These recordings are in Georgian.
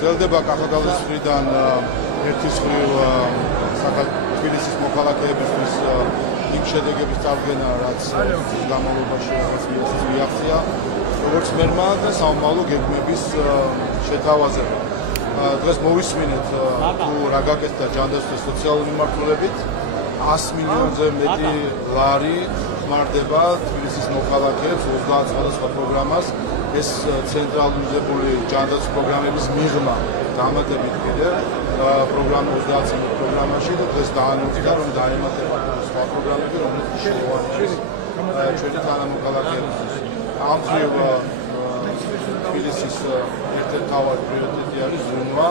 ძლდება კახაბალის მხრიდან ერთის მხრივ თბილისის მოქალაქეებისთვის იქ შედეგების წარდგენა, რაც განმავლობაში რაღაც მიაღწია, როგორც მერმა და სამომავლო გეგმების შეთავაზება. დღეს მოვისმინეთ თუ რა გაკეთდა ჯანდაცვის სოციალური მიმართულებით 100 მილიონზე მეტი ლარი ხმარდება თბილისის მოქალაქეებს 30 სხვადასხვა პროგრამას. ეს ცენტრალიზებული ჯანდაცვის პროგრამების მიღმა დამატებით კიდევ პროგრამა 30 პროგრამაში და დღეს დაანონსდა რომ დაემატება სხვა პროგრამები, რომელიც შეუერთეს ჩვენი თანამოქალაქეებისთვის. ამ მხრივ თბილისის ერთ-ერთი მთავარი პრიორიტეტი არის ზრუნვა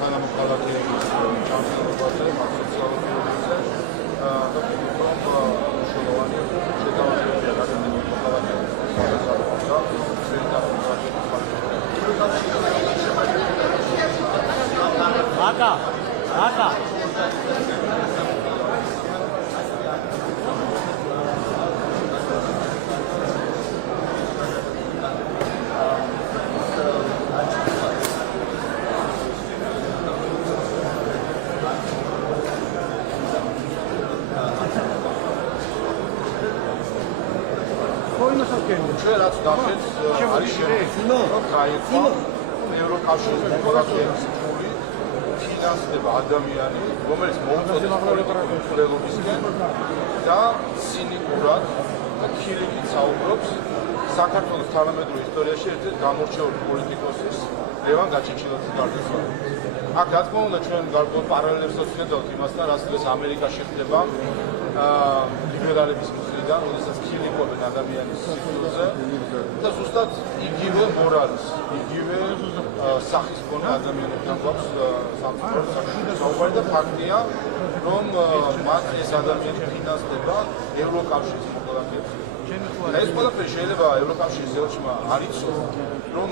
თანამოქალაქეების ჩამოყალიბებაზე, მათ სოციალურ პირობებზე და მნიშვნელოვანი შეთავაზებებია გაკეთებული მოქალაქეების ჩვენ რაც დავხეთ არის ევროკავშირის მოქალაქეების ფული ფინანსდება ადამიანი, რომელიც მოუწოდეს პოლიტიკურ მკვლელობისკენ და ცინიკურად და ქილიკით საუბრობს საქართველოს თანამედროვე ისტორიაში ერთ-ერთ გამორჩეული პოლიტიკოსის ლევან გაჩეჩილაძის გარდაცვალებით. აქ რა თქმა უნდა ჩვენ გარკვეულ პარალელებს ვხედავთ იმასთან, რაც დღეს ამერიკაში ხდება ლიბერალების მხრიდან, როდესაც ქილიკობენ ადამიანის სიკვდილზე და ზუსტად იგივე მორალის, იგივე სახის მქონე ადამიანებთან გვაქვს საუბარი და ფაქტია, რომ მათ ეს ადამიანი ფინანსდება ევროკავშირის მოქალაქეებს. და ეს ყველაფერი შეიძლება ევროკავშირის ელჩმა არ იცოს, რომ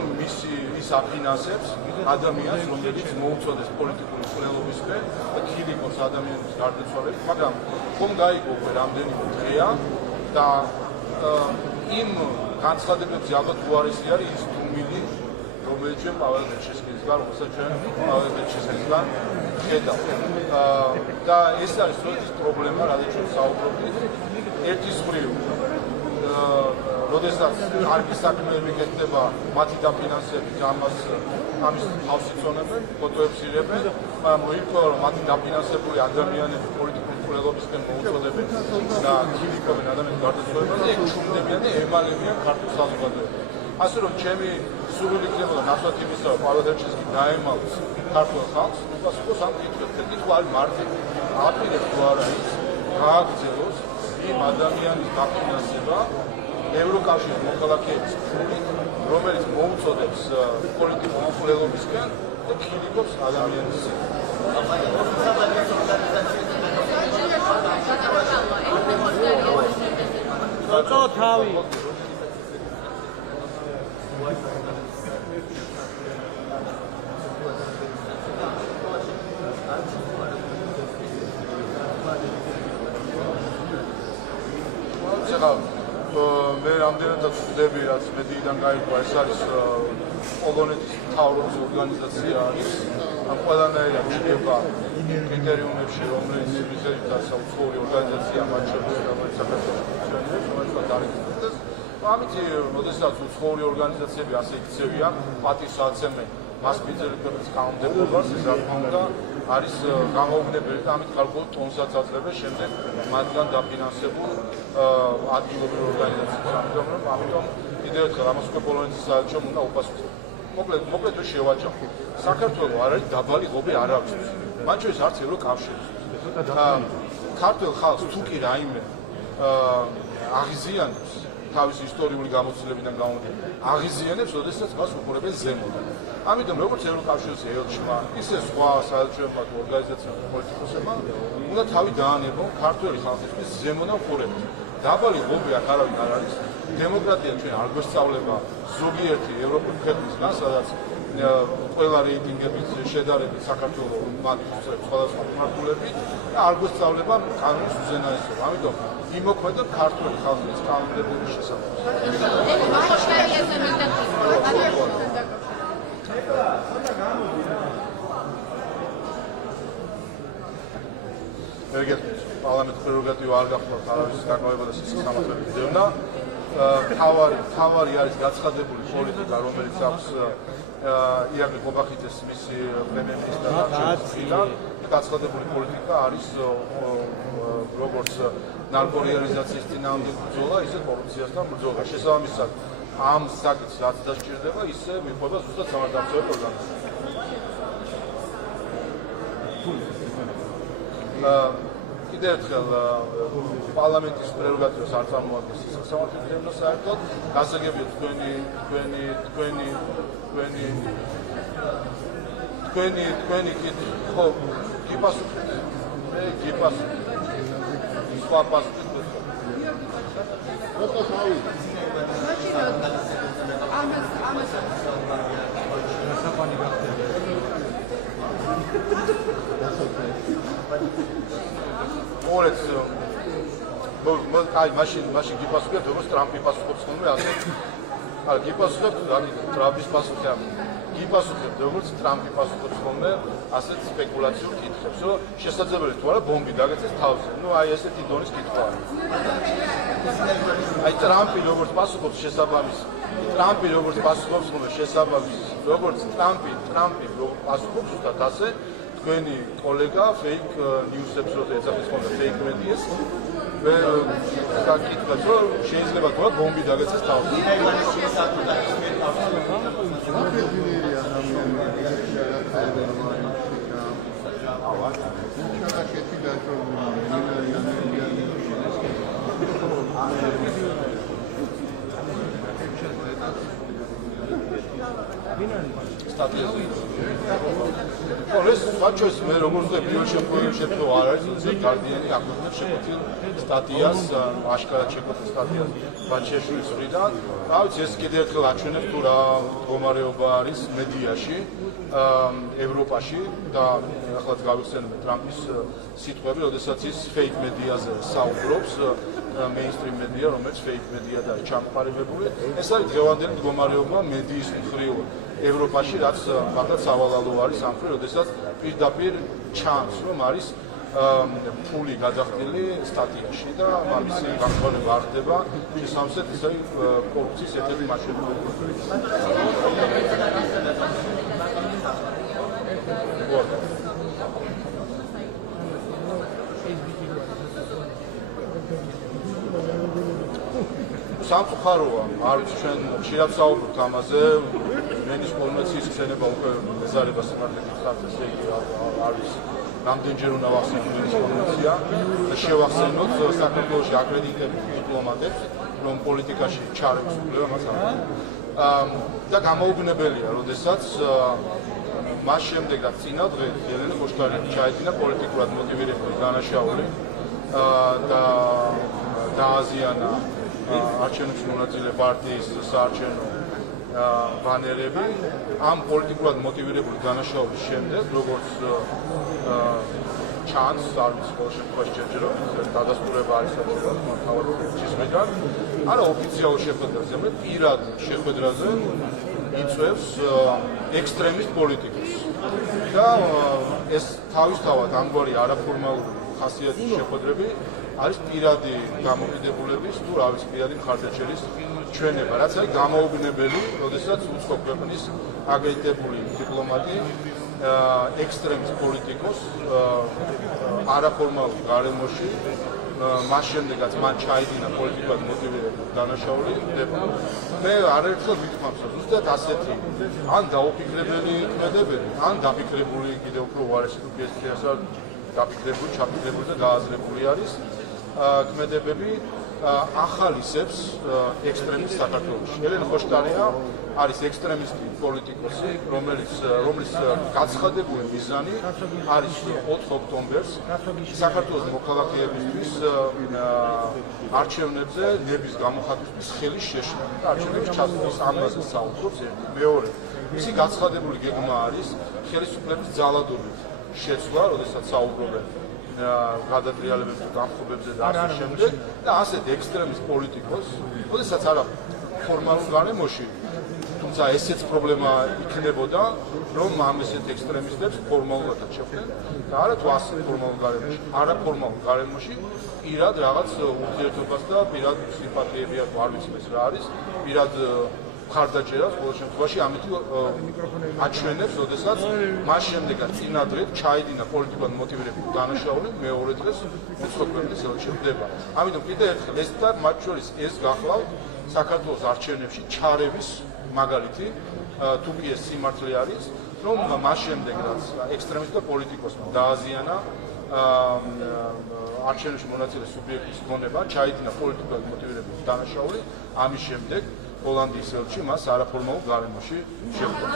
ის აფინანსებს ადამიანს, რომელიც მოუწოდეს პოლიტიკური მკვლელობისკენ და ქილიკობს ადამიანის გარდაცვალებით, მაგრამ ხომ გაიგო რამდენიმე დღეა და იმ განცხადებებზე ალბათ უარესი არის ის დუმილი, რომელიც ჩვენ პაվել ბეჩესკისგან, რომელსაც ჩვენ პაվել ბეჩესკისგან ხედავთ. და ეს არის სწორედ ის პრობლემა, რადგან ჩვენ საუბრობთ ერთის მხრივ როდესაც კარგი საქმეები გექნება, მათი დაფინანსებით ამის თავს იწონებენ, ფოტოებს იღებენ, მაგრამ მოიქვა რომ მათი დაფინანსებული ადამიანები პოლიტიკურ მკვლელობისკენ მოუწოდებენ და ქილიკობენ ადამიანის გარდაცვალებაზე, ეგ ჩუმდებიან და ემალებიან ქართულ საზოგადოებას. ასე რომ ჩემი სურვილი იქნებოდა ნაცვლად იმისა, რომ პაվել ბეჩესკი დაემალოს ქართულ ხალხს, უპასუხოს ამ კითხვებზე. კითხვა არის მარტივი. აპირებს თუ არა ის გააგრძელოს იმ ადამიანის დაფინანსება ევროკავშირის მოქალაქეების ფულით, რომელიც მოუწოდებს პოლიტიკურ მკვლელობისკენ და ქილიკობს ადამიანის მე რამდენადაც ვხვდები, რაც მედიიდან გაიგო, ეს არის პოლონეთის მთავრობის ორგანიზაცია არის. ამ ყველანაირად ჩნდება კრიტერიუმებში, რომელიც მიზეზითაც უცხოური ორგანიზაცია მათ შორის, რომელიც საქართველოში ფუნქციონირებს, რომელსაც დარეგისტრირდეს. ამით, როდესაც უცხოური ორგანიზაციები ასე იქცევიან, პატივსაცემენ მას მიზეზების კანონმდებლობას, ეს რა თქმა უნდა არის გამოუგნებელი და ამით გარკვეულ ტონსაც აძლევენ შემდეგ მათგან დაფინანსებულ ადგილობრივ ორგანიზაციებს. ამიტომ კიდევ ერთხელ ამას უკვე პოლონეთის საელჩომ უნდა უპასუხოს. მოკლედ ვერ შევაჯამოთ. საქართველოს არ არის დაბალი ღობე არავისთვის. მათ შორის არც ევროკავშირის. ქართულ ხალხს თუ კი რაიმე აღიზიანებს თავის ისტორიული გამოცდილებიდან გამომდინარე, აღიზიანებს, როდესაც მას უყურებენ ზემოდან. ამიტომ როგორც ევროკავშირის ელჩმა, ისე სხვა საელჩოებმა თუ ორგანიზაციებმა პოლიტიკოსებმა უნდა თავი დაანებონ ქართული ხალხისთვის ზემოდან უყურებთ. დაბალი ღობე აქ არავინ არ არის. დემოკრატია ჩვენ არ გვესწავლება ზოგიერთი ევროპული ქვეყნისგან, სადაც ყველა რეიტინგებით შედარებით საქართველოს მათთვის სხვადასხვა მმართველები და არ გვესწავლება კანონის უზენაესობა. ამიტომ იმოქმედა ქართული ხალხის კანონმდებლობის შესახებ. პარლამენტის პრეროგატივა არ გახდათ არავის განმეორება და სისხლისამართლების დევნა. თავარი არის გაცხადებული პოლიტიკა, რომელიც აქვს იაკობ ყობახიძეს მისი პრემიერ-მინისტრის არჩევნიდან. გაცხადებული პოლიტიკა არის როგორც ნარკორეალიზაციის წინააღმდეგ ბრძოლა, ისე კორუფციასთან ბრძოლა. შესაბამისად, ამ საკითხს რაც დასჭირდება, ისე მიყვება ზუსტად სამართალდამცავი ორგანოები. კიდევ ერთხელ პარლამენტის პრეროგატივას არ წარმოადგენს სისხლისამართლების დევნა საერთოდ. გასაგებია თქვენი ხო გიპასუხეთ. მე გიპასუხეთ. სხვა პასუხით ვერ ვთქვი. ორეც აი მაშინ გიპასუხეთ როგორც ტრამპი პასუხობს ხოლმე ასე. არა გიპასუხეთ ტრამპის პასუხი ამ გიპასუხეთ როგორც ტრამპი პასუხობს ხოლმე ასეთ სპეკულაციურ კითხვებს, რომ შესაძლებელი თუ არა ბომბი დაგეცეს თავზე. ნუ აი ესეთი დონის კითხვა არის. აი ტრამპი როგორც პასუხობს შესაბამის ტრამპი როგორც პასუხობს ხოლმე შესაბამის როგორც ტრამპი პასუხობს უბრალოდ ასე თქვენი კოლეგა fake news-ებს რო ეძახის ხოლმე fake media-ს მე გაკითხავს რომ შეიძლება თქვა ბომბი დაგეცეს თავზე. ეს საჩოს მე როგორც პირველ შემთხვევაში არ არის გარდიანი აკვირდებს შეკვეთილ სტატიას აშკარად შეკვეთილ სტატიას ბაჩეშვილის მხრიდან. რა ვიცი ეს კიდევ ერთხელ აჩვენებს თუ რა მდგომარეობა არის მედიაში ევროპაში და ახლაც გავიხსენებთ ტრამპის სიტყვები, როდესაც ის fake მედიაზე საუბრობს, mainstream media, რომელიც fake media და ჩამყარებებული. ეს არის დღევანდელი მდგომარეობა მედიის მხრივ ევროპაში, რაც მაგათ სავალალო არის ამ მხრივ, როდესაც პირდაპირ ჩანს, რომ არის ფული გადახდილი სტატიაში და ამისი გაქრობა არ ხდება შესაბამისად ისე კორუფციის ერთ-ერთი მასშტაბური. სამწუხაროა, არ ვიცი ჩვენ ხშირად საუბრობთ ამაზე, მენის კოლმეციის ხსენება უკვე მეზარება სიმართლეების ხარჯზე, არ ვიცი რამდენჯერ უნდა ვახსენოთ მენის კოლმეცია და შევახსენოთ საქართველოში აკრედიტებულ დიპლომატებს, რომ პოლიტიკაში ჩარევს უფლება მას ამბობენ. და გამოუგნებელია, როდესაც მას შემდეგ რაც წინა დღე ელენე ხოშტარიანი ჩაედინა პოლიტიკურად მოტივირებული დანაშაული და დააზიანა არჩევნებში მონაწილე პარტიის საარჩევნო ბანერები. ამ პოლიტიკურად მოტივირებული დანაშაულის შემდეგ, როგორც ჩანს, არ ვიცი ყოველ შემთხვევაში ჯერჯერობით დადასტურება არის საჭირო თავის მხრიდან, არა ოფიციალურ შეხვედრაზე, მე პირად შეხვედრაზე იწვევს ექსტრემისტ პოლიტიკოს. და ეს თავისთავად ამგვარი არაფორმალური ხასიათის შეხვედრები არის პირადი გამოკიდებულების თუ რა ვიცი პირადი მხარდაჭერის ჩვენება, რაც არის გამოუგნებელი, როდესაც უცხო ქვეყნის აკრედიტებული დიპლომატი ექსტრემისტ პოლიტიკოს არაფორმალურ გარემოში მას შემდეგაც მან ჩაიდინა პოლიტიკურად მოტივირებული დანაშაული ხდება. მე არაერთხელ ვიტყვამს, რომ ზუსტად ასეთი ან დაუფიქრებელი ქმედებები, ან დაფიქრებული კიდევ უფრო უარესი ფიესტიასა დაფიქრებული, ჩაფიქრებული და გააზრებული არის ქმედებები ახალისებს ექსტრემისტ საქართველოში. ელენე ხოშტარია არის ექსტრემისტი პოლიტიკოსი, რომლის გაცხადებული მიზანი არის 4 ოქტომბერს საქართველოს მოქალაქეებისთვის არჩევნებზე ნების გამოხატვის ხელის შეშლება. არჩევნების ჩასვლის ამაზე საუბრობს ერთი. მეორე მისი გაცხადებული გეგმა არის ხელისუფლების ძალადობით შეცვლა, როდესაც საუბრობენ გადატრიალებებზე, გამხობებზე და ასე შემდეგ და ასეთ ექსტრემის პოლიტიკოს, როდესაც არა ფორმალურ გარემოში, თუმცა ესეც პრობლემა იქნებოდა, რომ ამ ესეთ ექსტრემისტებს ფორმალურადაც შეხვდნენ და არა თუ ასეთ ფორმალურ გარემოში, არაფორმალურ გარემოში პირად რაღაც ურთიერთობას და პირად სიმპათიები აქვს, არ ვიცი ეს რა არის, პირად მხარდაჭერას ყოველ შემთხვევაში ამით აჩვენებს, როდესაც მას შემდეგაც წინადრედ ჩაიდინა პოლიტიკურად მოტივირებული დანაშაული მეორე დღეს უცხოეთის ელჩი ხდება. ამიტომ კიდევ ერთხელ ეს და მათ შორის ეს გახლავთ საქართველოს არჩევნებში ჩარევის მაგალითი, თუ კი ეს სიმართლე არის, რომ მას შემდეგ რაც ექსტრემისტთა პოლიტიკოსმა დააზიანა არჩევნებში მონაწილე სუბიექტის გონება, ჩაიდინა პოლიტიკურად მოტივირებული დანაშაული, ამის შემდეგ ჰოლანდიის ელჩი მას არაფორმალურ გარემოში შეხვდა.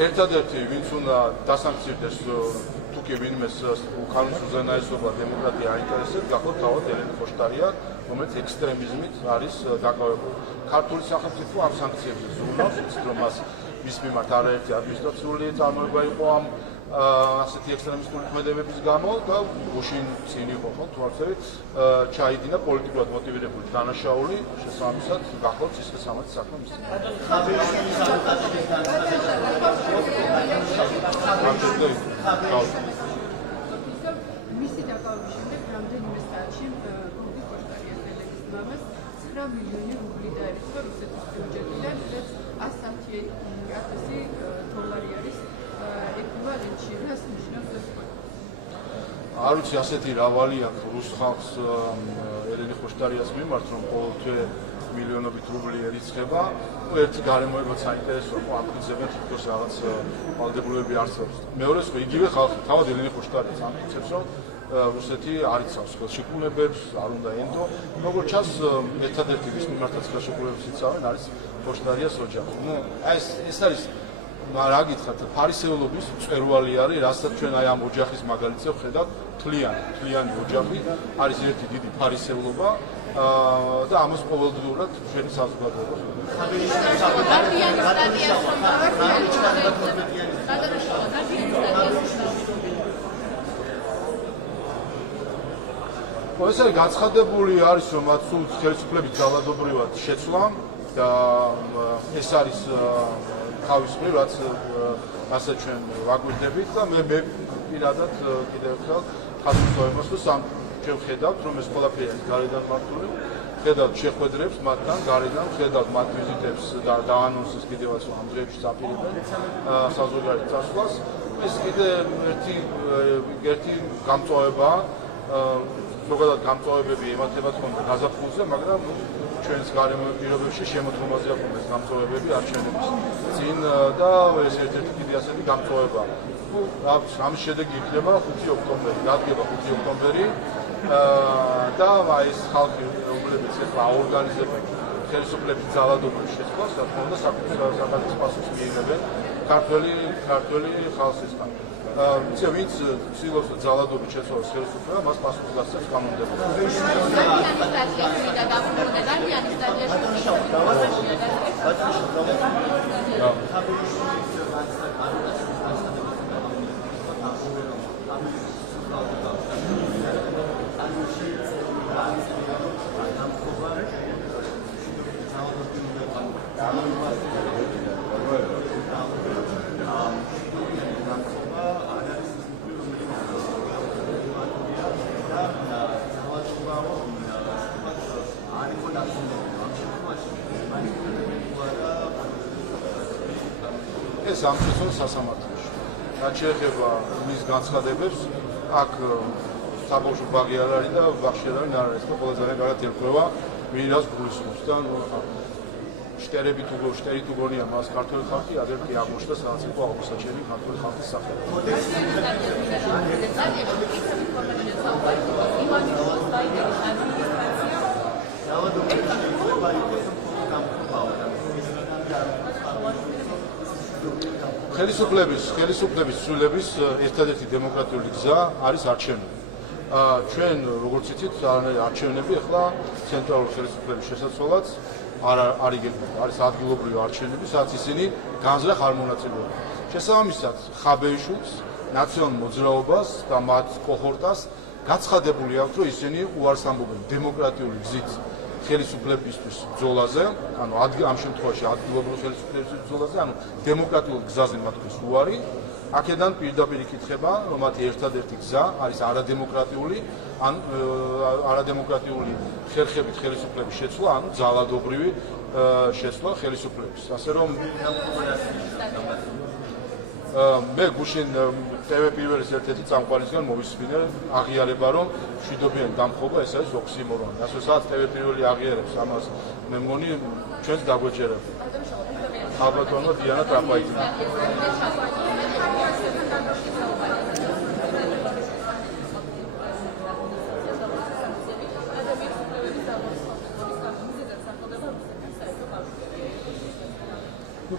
ერთადერთი, ვინც უნდა დასანქცირდეს თუ კი ვინმეს უკანონო უზენაესობა დემოკრატია აინტერესებს, გახლავთ თავად ელენე ხოშტარია, რომელიც ექსტრემიზმით არის დაკავებული. ქართული სახელმწიფო ამ სანქციებზე ზრუნავს, იცით რომ მას მის მიმართ არაერთი ადმინისტრაციული წარმოება იყო ამ ასეთი ექსტრემისტული ქმედებების გამო და გუშინ წინ იყო ხო თუ არ ვიცი ჩაიდინა პოლიტიკურად მოტივირებული დანაშაული, შესაბამისად გახლავთ სისხლისამართლის საქმე მის მისი დაკავების შემდეგ რამდენიმე საათში გუნდი ხოშტარიას ელენის მამას 9 მილიონი რუბლი დაერიცხა რუსეთის ბიუჯეტიდან, რაც 160,000 დოლარი არის ეკვივალენტში. რას ნიშნავს ეს? არ ვიცი, ასეთი რავალი აქვს რუს ხალხს ელენე ხოშტარიას მიმართ, რომ ყოველთვე მილიონობით რუბლი ერიცხება. ერთი გარემოებაც საინტერესოა, ამ პრინციპზე თვითონ რაღაც ვალდებულებები არსებობს. მეორეს ხო იგივე ხალხი, თავად ელენე ხოშტარიას ამტკიცებს, რომ რუსეთი არ იცავს ხელშეკრულებებს, არ უნდა ენდო. როგორც ჩანს, ერთადერთი ვის მიმართაც ხელშეკრულებებს იცავენ არის ხოშტარიას ოჯახი. ეს არის რა გითხრათ, ფარისეულობის მწვერვალი არის, რასაც ჩვენ აი ამ ოჯახის მაგალითზე ვხედავთ, თლიანი ოჯახი არის ერთი დიდი ფარისეულობა და ამას ყოველდღიურად ჩვენი საზოგადოება ეს არის გაცხადებული არის, რომ მათ სულ ხელისუფლების ძალადობრივად შეცვლა და ეს არის თავის მხრივ, რაც ასე ჩვენ ვაგვირდებით და მე პირადად კიდევ ერთხელ ხაზგასმებას ვსვამ, ჩვენ ვხედავთ, რომ ეს ყველაფერი არის გარედან მართული, ვხედავთ შეხვედრებს მათთან გარედან, ვხედავთ მათ ვიზიტებს და დაანონსეს კიდევაც ამ დღეებში წაპირებენ საზღვარგარეთ წასვლას. ეს კიდევ ერთი გამწვავებაა, ზოგადად გამწვავებები ემართება თქონდა გაზაფხულზე, მაგრამ ჩვენს გარემო პირობებში შემოდგომაზე აქვს ეს გამწვავებები არჩევნების წინ და ეს ერთ-ერთი კიდე ასეთი გამწვავებაა. ამის შედეგი იქნება 5 ოქტომბერი, დადგება 5 ოქტომბერი და ეს ხალხი, რომლებიც ახლა აორგანიზებენ ხელისუფლების ძალადობის შეცვლას, რა თქმა უნდა, საკუთარ პასუხს მიიღებენ ქართველი ხალხისგან. ვინც ცდილობს ძალადობის შეცვლას ხელისუფლება, მას პასუხს გასცემს კანონმდებლობა. ეს ამ შეცვალა სასამართლოში. რაც შეეხება მის განცხადებებს, აქ საბავშვო ბაღი არ არის და ბაღში არ არის და ყველა ძალიან კარგად ერკვევა მირას გულისხმობს და შტერით უგონია მას ქართული ხალხი, ადრე აღმოჩნდა სადაც იყო აღმოსაჩენი ქართული ხალხის სახელი. ხელისუფლების ცვლილების ერთადერთი დემოკრატიული გზა არის არჩევნები. ჩვენ როგორც იცით, არჩევნები ახლა ცენტრალური ხელისუფლების შესაძლებლად არ იგებია. არის ადგილობრივი არჩევნები, სადაც ისინი განზრახ არ მონაწილეობენ. შესაბამისად, ხაბეიშვილს, ნაციონალურ მოძრაობას და მათ კოჰორტას გაცხადებული აქვს, რომ ისინი უარს ამბობენ დემოკრატიული გზით ხელისუფლებისთვის ბრძოლაზე, ანუ ამ შემთხვევაში ადგილობრივი ხელისუფლებისთვის ბრძოლაზე, ანუ დემოკრატიულ გზაზე მათთვის უარი. აქედან პირდაპირ იკითხება, რომ მათი ერთადერთი გზა არის არადემოკრატიული ხერხებით ხელისუფლების შეცვლა, ანუ ძალადობრივი შეცვლა ხელისუფლების. ასე რომ მე გუშინ TV პირველის ერთ-ერთი წამყვანისგან მოვისმინე აღიარება, რომ მშვიდობიანი დამხობა ეს არის ოქსიმორონი. ასე სადაც TV პირველი აღიარებს ამას, მე მგონი ჩვენს დაგვეჭერება. ალბათონო დიანა ტრაპაიძე.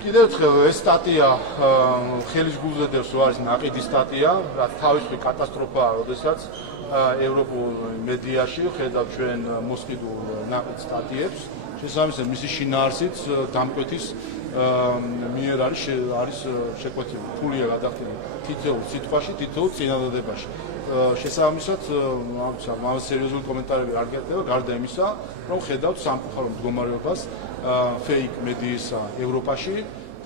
კიდევ ერთხელ ეს სტატია ხელის გულზე დევს, არის ნაყიდი სტატია, რაც თავისუფლი კატასტროფაა, როდესაც ევროპულ მედიაში ხედავ ჩვენ მოსყიდულ ნაყიდ სტატიებს. შესაბამისად, მისი შინაარსიც დამკვეთის მიერ არის შეკვეთილი, ფულია გადახდილი თითოეულ სიტყვაში, თითოეულ წინადადებაში. შესაბამისად, ამას სერიოზული კომენტარები არ გეტყობა, გარდა იმისა, რომ ხედავთ სამწუხარო მდგომარეობას fake მედიისა ევროპაში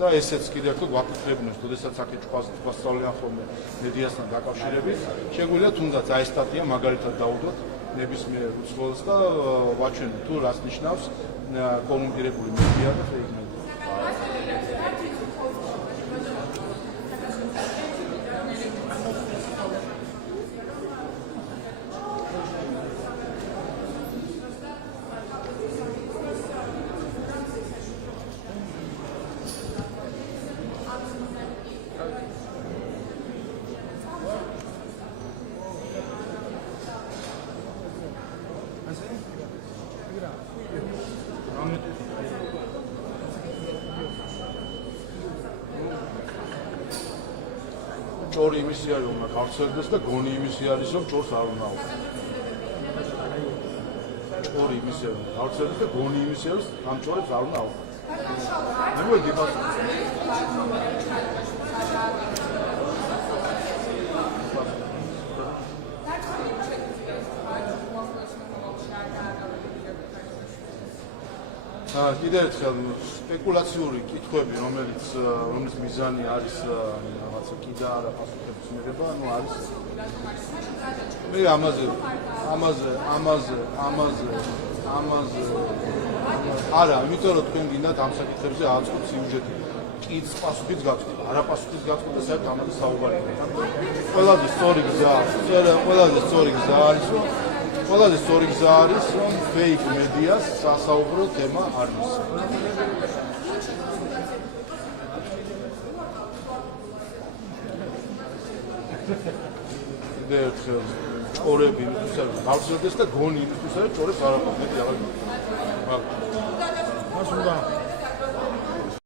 და ესეც კიდევ ერთხელ გვაფიქრებინოს, როდესაც აქეთ გვასწავლიან ხოლმე მედიასთან დაკავშირებით, შეგვიძლია თუნდაც აი სტატია მაგალითად დავუდოთ ნებისმიერ უცხოელს და ვაჩვენოთ თუ რას ნიშნავს კომუნიკირებული მედია და fake მედია. ჭორი იმისი არის, რომ გავრცელდეს და გონი იმისი არის, რომ ჭორს არ უნდა აუხსნას. ჭორი იმისი არის, რომ გავრცელდეს და გონი იმისი არის, ამ ჭორებს არ უნდა აუხსნას. მეგობრებო, კიდევ ერთხელ სპეკულაციური კითხვები, რომელიც მიზანი არის რაღაცა კიდე არა პასუხების მიღება, ანუ არის მე ამაზე არა, იმიტომ რომ თქვენ გინდათ ამ საკითხებზე აწყობთ სიუჟეტი. კიც პასუხიც გაწყვეტ, არა პასუხიც გაწყვეტ და საერთოდ ამაზე საუბარია. ყველაზე სწორი გზა არის, რომ fake მედიას სასაუბრო თემა არ მისცემ. კიდევ ერთხელ ჭორები იმისთვის არის გავრცელდეს და გონი იმისთვის არის ჭორებს არ აყენებთ.